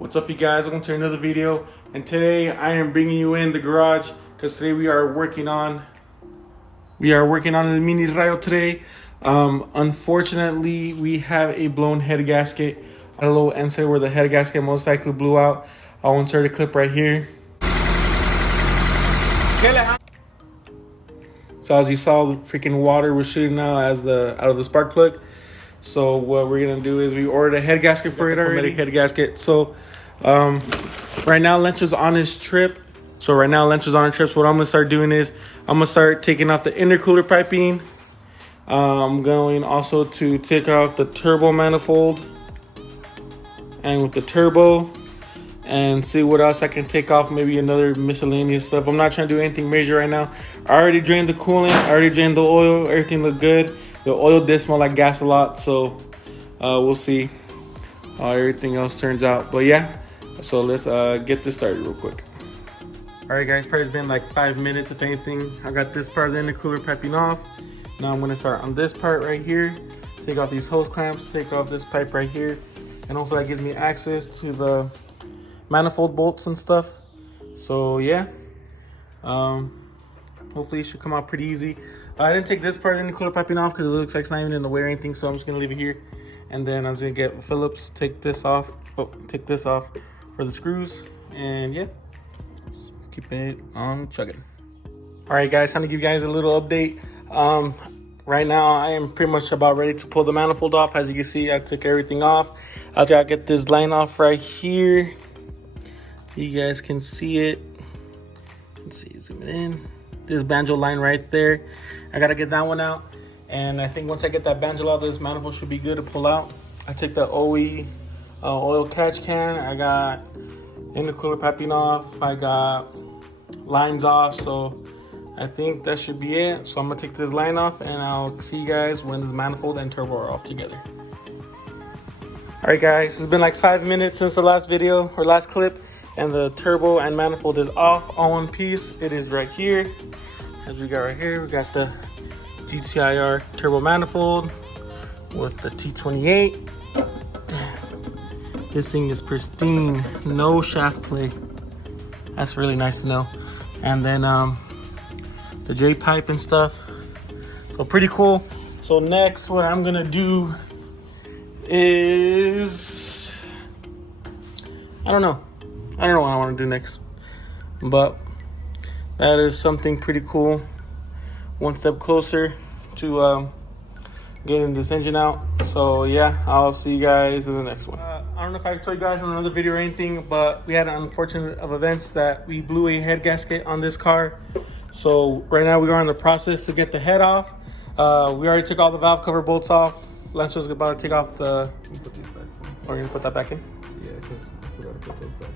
What's up, you guys? Welcome to another video, and today I am bringing you in the garage because today we are working on the Mini Rayo today. Unfortunately, we have a blown head gasket at a low end where the head gasket most likely blew out. I'll insert a clip right here. So as you saw, the freaking water was shooting out of the spark plug. So what we're gonna do is we ordered a head gasket for it already. Head gasket. So right now Lench on his trip. So what I'm gonna start doing is I'm gonna start taking off the intercooler piping. I'm going also to take off the turbo manifold and with the turbo and see what else I can take off. Maybe another miscellaneous stuff. I'm not trying to do anything major right now. I already drained the coolant. I already drained the oil. Everything looked good. The oil did smell like gas a lot, so we'll see how everything else turns out. But yeah, so let's get this started real quick. All right, guys, probably been like 5 minutes, if anything. I got this part of the intercooler piping off. Now I'm gonna start on this part right here. Take off these hose clamps, take off this pipe right here. And also that gives me access to the manifold bolts and stuff. So yeah, hopefully it should come out pretty easy. I didn't take this part of the intercooler piping off because it looks like it's not even in the way or anything, so I'm just gonna leave it here. And then I'm just gonna get Phillips, take this off for the screws, and yeah, just keep it on chugging. All right, guys, time to give you guys a little update. Right now I am pretty much about ready to pull the manifold off. As you can see, I took everything off. I gotta get this line off right here. You guys can see it. Let's see, zoom it in. This banjo line right there. I gotta get that one out. And I think once I get that banjo out, this manifold should be good to pull out. I took the OE oil catch can. I got intercooler piping off. I got lines off. So I think that should be it. So I'm gonna take this line off and I'll see you guys when this manifold and turbo are off together. All right, guys, it's been like 5 minutes since the last video or last clip, and the turbo and manifold is off all one piece. It is right here. As we got right here, we got the GTI-R turbo manifold with the T28. This thing is pristine, no shaft play. That's really nice to know. And then the J pipe and stuff. So pretty cool. So next, what I'm gonna do is I don't know what I want to do next, but that is something pretty cool. One step closer to getting this engine out. So yeah, I'll see you guys in the next one. I don't know if I told you guys in another video or anything, but we had an unfortunate of events that we blew a head gasket on this car. So right now we are in the process to get the head off. We already took all the valve cover bolts off. Lancho's about to take off the... Put these back. Or you're gonna put that back in? Yeah, because I forgot to put those back.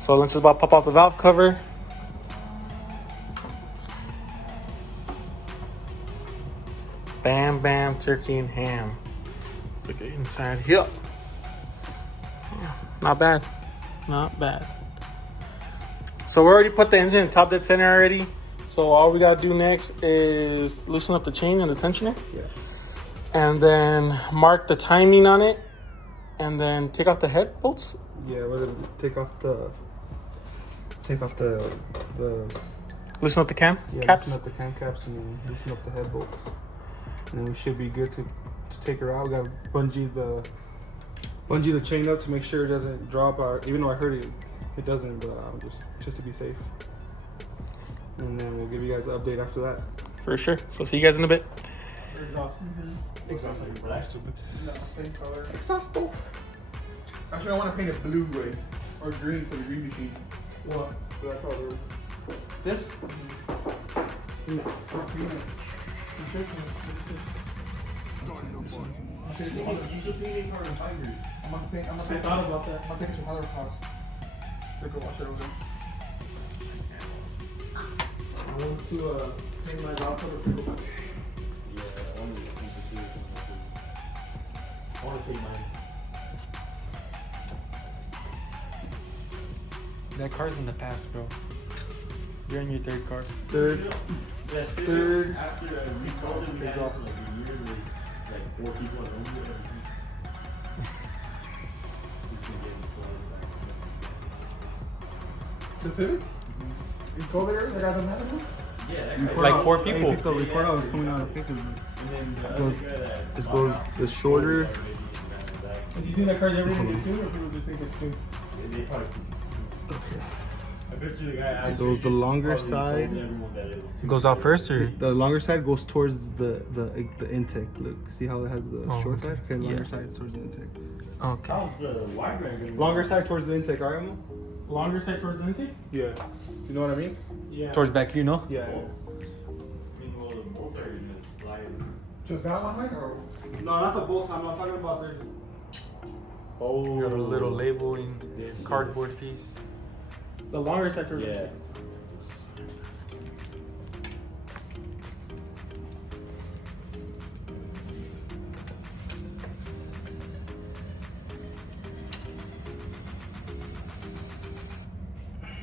So Lancho's about to pop off the valve cover. Bam, bam, turkey and ham. Let's look at inside here. Yeah, not bad. Not bad. So we already put the engine in top dead center already. So all we gotta do next is loosen up the chain and the tensioner. Yeah. And then mark the timing on it. And then take off the head bolts. Yeah, we're gonna take off the Loosen up the cam yeah, caps. loosen up the cam caps and then loosen up the head bolts. And then we should be good to take her out. We gotta bungee the chain up to make sure it doesn't drop. Even though I heard it doesn't, but just to be safe. And then we'll give you guys an update after that. For sure. So see you guys in a bit. Exhaust. Stupid. No, same color. Exhaust. Actually, I want to paint it blue, right? Or green for the green machine. What? Black color. This? No. Or green. You should paint it for the I'm gonna paint. I thought about that. I'm gonna paint some color pots. They can wash it over. I want to paint my valve cover pretty much. Yeah, I want to see. I want to paint mine. That car's in the past, bro. You're in your third car. Third. Yeah, Third. after we told him we had Exhaust. like a year with like 4 people at home. The Civic? You told her that got the manual? Yeah, that guy. Like 4 I people. think the record out is coming out of pictures. And then the Goes- other guy that this bought goes out, the shorter. maybe in the back. Do you think that car's ever gonna get tuned, or people just think it's tuned? They probably. I bet you the guy It goes the longer probably told side. everyone that it was too Goes out first or? The longer side goes towards the intake. Look, see how it has the Oh, short okay. side? Okay, longer Yeah. side towards the intake. Okay. How's the wide range gonna Longer side towards the intake, alright, Mo? Longer side towards the intake? Yeah. You know what I mean? Yeah. Towards back, you know? Yeah. I mean, well, the bolts are gonna slide. Just that one, like, or? No, not the bolts. I'm not talking about the. Oh, Got a little labeling cardboard piece. The longer side towards the Yeah. intake.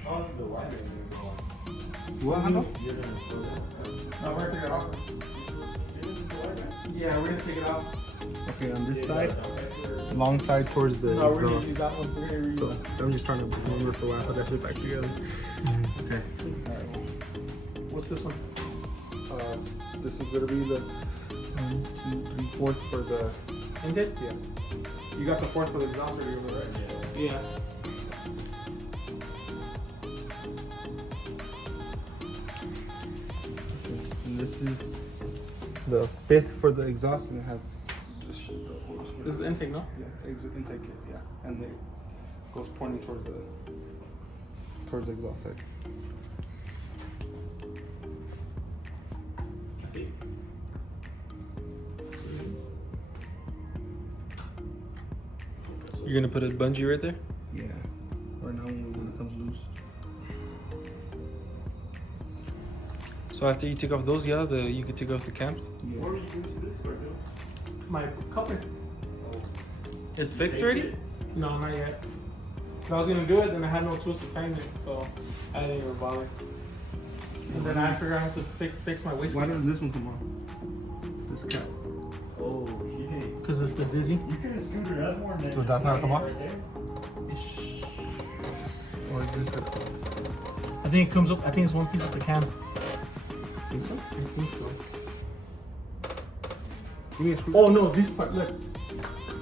How's the wide range gonna go? What handle? You're gonna throw that. No, we're gonna take it off. Isn't this the wide range? Yeah, we're gonna take it off. Okay, on this side, Okay. long side towards the No, we're gonna use exhaust. that one. We're gonna reuse So that. I'm just trying to remember for why I put that shit back together. Okay. What's this one? This is gonna be the 1, 2, 3, 4th for the. Intake? Yeah. You got the 4th for the exhaust already, right? Yeah. And this is the 5th for the exhaust, and it has this shit. This is intake, no? Yeah, intake kit, yeah, and it goes pointing towards the exhaust side. I see. You're gonna put a bungee right there? Yeah. Right now, when it comes loose. So after you take off those, yeah, you could take off the cams. Yeah. What are you using this for, dude? My coupler. It's fixed already? No, not yet. I was gonna do it, then I had no tools to tighten it, so I didn't even bother. And then I figured I have to fix my waist. Why doesn't this one come off? This cap. Oh, shit. Because it's the dizzy. You could have scooted up more than So that's not come off? right there. Or is this? I think it comes up. I think it's one piece of the cam. Think so? I think so. Give me a screw. Oh no, this part. Look,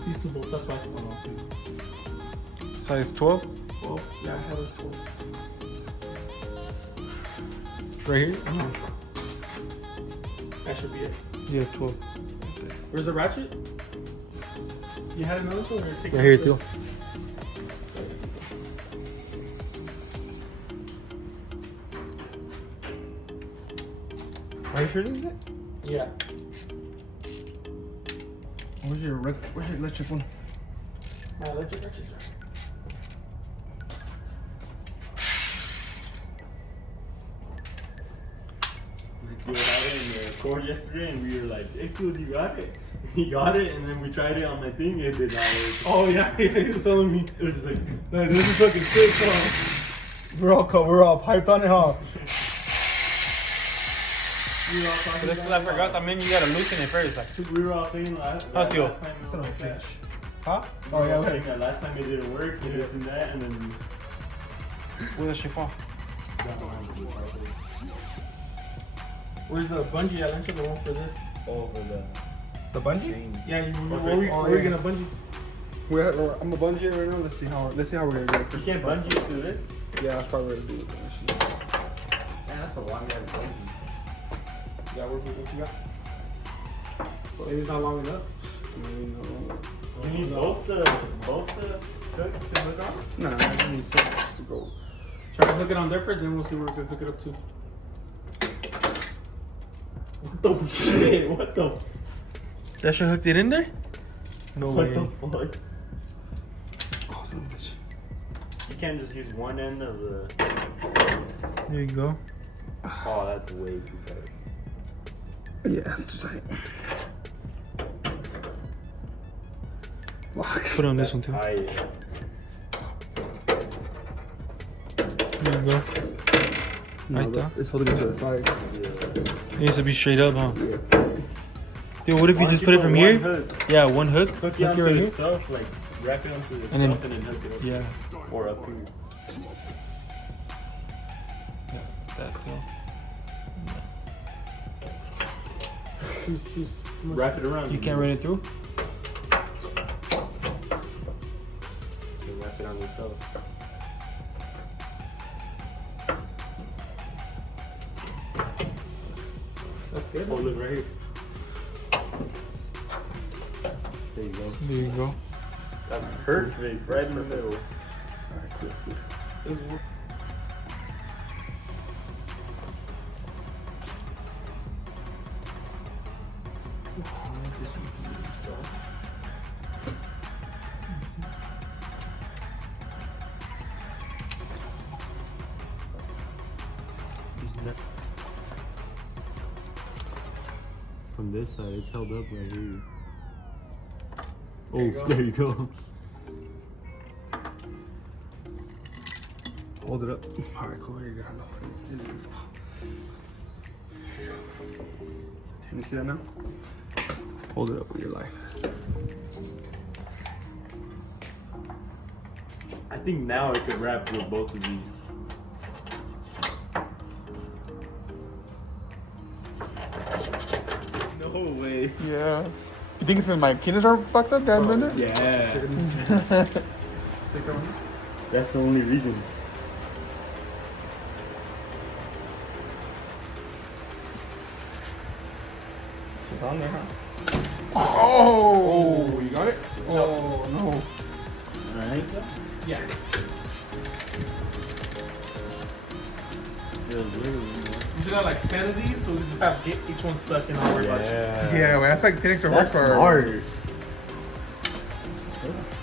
these two bolts. That's why. Oh, okay. Size 12? Well, yeah, I have it. 12. Right here? That should be it. Yeah, 12. Where's the ratchet? You had another one? Or you're taking Right here it? too. Are you sure this is it? Yeah. Where's your electric one? My electric ratchet's right. We were having a cord yesterday, and we were like, "Hey, dude, you got it." He got it, and then we tried it on my thing. It did not work. Oh yeah, he was telling me. It was just like, No, this is fucking sick, huh? We're all hyped on it, huh? We were all talking That's about because I forgot. I mean, you gotta loosen it first. Like, we were all saying last How's it feel? time it was like that. Huh? We were all saying that last time it didn't work, and this and that, and then where does she fall? Where's the bungee? I lent you the one for this. over The bungee? chain. Yeah, you Oh, were we yeah. gonna bungee? I'm a bungee right now. Let's see how we're gonna do it. You can't bungee it to this? Yeah, that's probably what to do it. Man, that's a long ass bungee. Yeah, what you got? Maybe it's not long enough. You need both the hooks to hook on? Nah, I just need six to go. Try to hook it on there first, then we'll see where we can hook it up to. What the shit? What the? That shit hooked it in there? No What way. the fuck? Oh, son of a bitch. You can't just use one end of the. There you go. Oh, that's way too tight. Yeah, that's too tight. Fuck. Put on this one too. Tight. There you go. No, Right there. it's holding it to the side. It needs to be straight up, huh? Yeah. Dude, what if you Why just don't put it you from put here? one hook? Yeah, one hook. Hook it Hook it onto right here. itself, like wrap it onto itself And and then- then hook it up. Yeah. Or up here. That go. Wrap it around. You can't run it through? You wrap it on itself. That's good. Hold it right here. There you go. There you go. That's perfect. Right in the middle. Alright, cool. That's good. From this side, it's held up right here. There you go. There you go. Hold it up. Alright, cool. Here you go. Can you see that now? Hold it up with your life. I think now I could wrap with both of these. No way. Yeah. You think it's in my kidneys are fucked up, guys? Oh, Yeah. Take that one. That's the only reason. It's on there, huh? Oh! You got it? Oh, no. Alright. Yeah. You should have like 10 of these, so we just have get each one stuck in our yeah. Yeah, well, that's like getting some work That's for smart.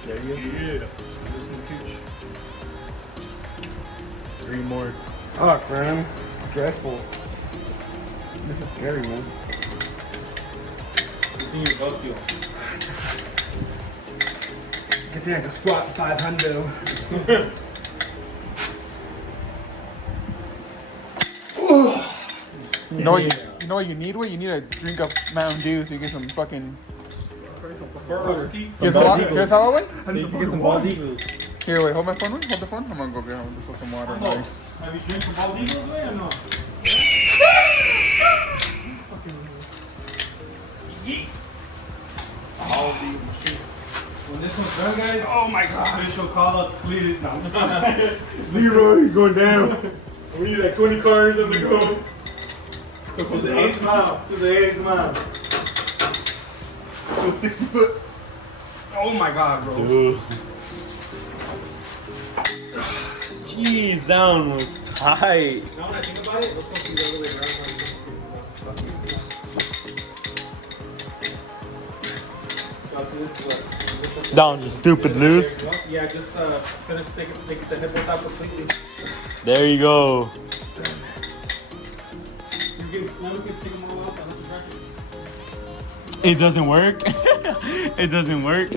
There you go. Yeah. Listen, cooch. 3 more. Fuck, man. Dreadful. This is scary, man. You think you're both feel? I think I can squat 500. You know what you need? What you need a drink of Mountain Dew so you get some fucking. Here's how I went. I need to Get some bald eagles. Here, wait, hold my phone. Hold the phone. I'm gonna go get this with some water. Nice. Have you drank some bald eagles, way or no? When this one's done, guys, Oh my god. official call outs cleared. No, Leroy, you're going down. We need like 20 cars on the go. to the 8th mile. To the 8th mile. So 60 foot. Oh my god, bro. Dude. Jeez, that one was tight. Now when I think about it, let's go the other way around. That one just stupid loose. Yeah, just finish taking the headboard out completely. There you go. Now we can take them all out. It doesn't work. It doesn't work.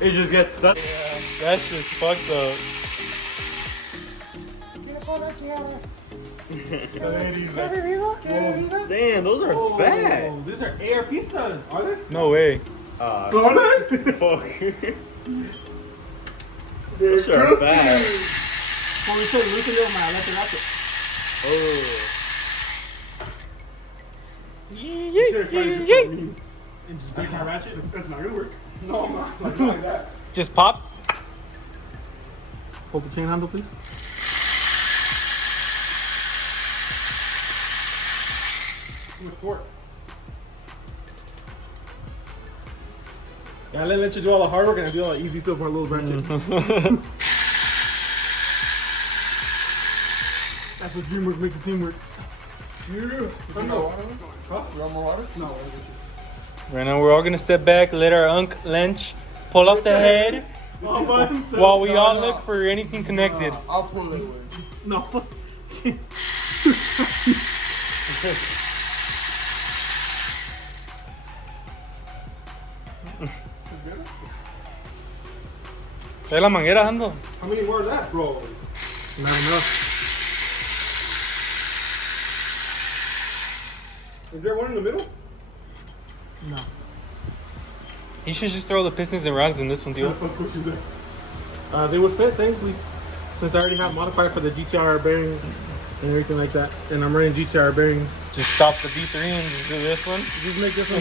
It just gets stuck. That's just fucked up. Damn, those are fat. Oh, these are ARP studs. Are they? No way. Are they? Fuck. Those are fat. Before we start looking at my electric and just break my ratchet. That's not gonna work. No, I'm not. Not like that. Just pops. Hold the chain handle, please. Too much torque. Yeah, let you do all the hard work and I do all the easy stuff for a little ratchet. That's what dreamwork makes it teamwork. Yeah. I know. Huh? You want more water? No. Right now, we're all gonna step back, let our Unc Lench pull up the head All by himself. while we all look for anything connected. I'll pull it. No. Trae la manguera, Ando. How many more of that, bro? Not enough. Is there one in the middle? No. You should just throw the pistons and rods in this one, How deal. the fuck pushes it? They would fit, technically. Since I already have modified for the GTI-R bearings and everything like that. And I'm running GTI-R bearings. Just stop the B3 and just do this one. Just make this one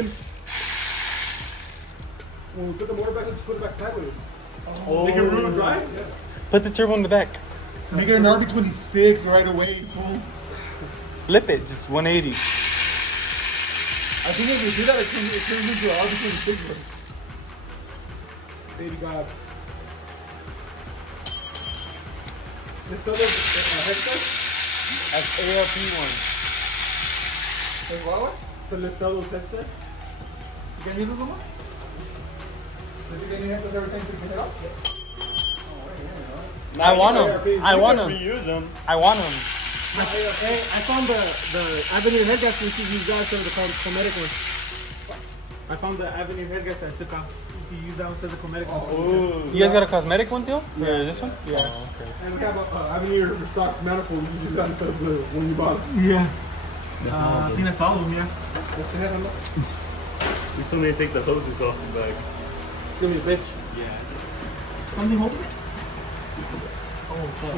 B7. When we put the motor back, let's put it back sideways. Oh. Make it rear drive? Yeah. Put the turbo in the back. Make it an RB26 right away, fool. Flip it, just 180. I think if we do that, it turns into an RB26. Baby God. This other headset? That's AFP one. Wait, what? So let's sell those headsets? You can use this one? Did you get any headsets everything to get it off? I want them. I want We them. use them. I want them. Hey, I found the Avenir head gasket which you guys instead of the Cometic one. I found the Avenir head gasket I took off. You can use that one instead of the Cometic one. You guys got a cosmetic one, deal? Yeah. Or this one? Yeah. okay. And we have a Avenir stock manifold. You just got instead of the one you bought. Yeah. I think that's all of them, yeah. What's the head on that? We still need to take the hoses off the back. It's gonna be a bitch. Yeah. Something holding it? Oh, fuck.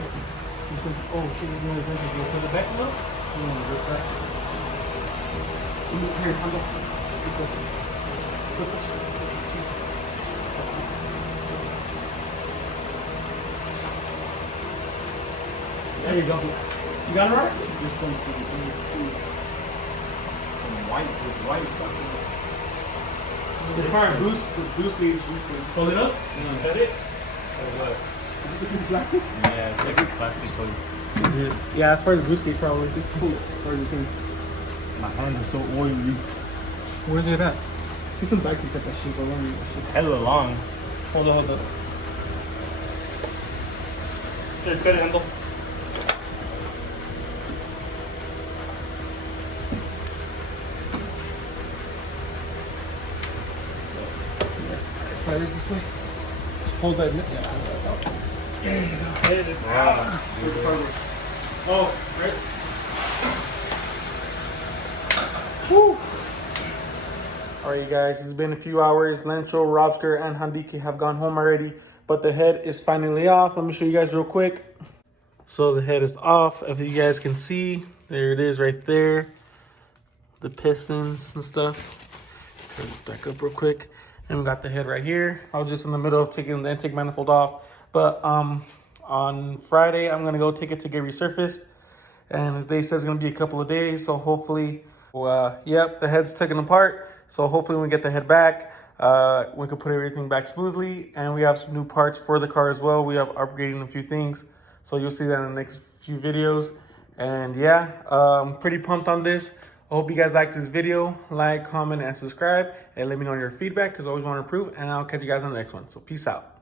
Oh, shit, he's going to to the back a little? Here, I'll go. There you go. You got it right? There's something in this too. Some white with white. It's fire. Boost leads. Hold it up. Is that it? Just a piece of plastic? Yeah, it's like a plastic hose. Is it? Yeah, as far as the goose cake, probably. My hands are so oily. Where's it at? Get some bags to cut that shit, bro. It's hella long. Hold on. Here, cut it, Handle. Sliders this way. Hold that. There you go. Oh, right. Woo. Alright, you guys, it's been a few hours. Lencho, Robster, and Handiki have gone home already, but the head is finally off. Let me show you guys real quick. So the head is off. If you guys can see, there it is right there. The pistons and stuff. Turn this back up real quick. And we got the head right here. I was just in the middle of taking the intake manifold off. But on Friday, I'm gonna go take it to get resurfaced. And as they said, it's gonna be a couple of days. So hopefully, yep, the head's taken apart. So hopefully when we get the head back, we can put everything back smoothly. And we have some new parts for the car as well. We have upgrading a few things. So you'll see that in the next few videos. And yeah, I'm pretty pumped on this. I hope you guys liked this video. Like, comment, and subscribe. And let me know your feedback because I always want to improve. And I'll catch you guys on the next one. So peace out.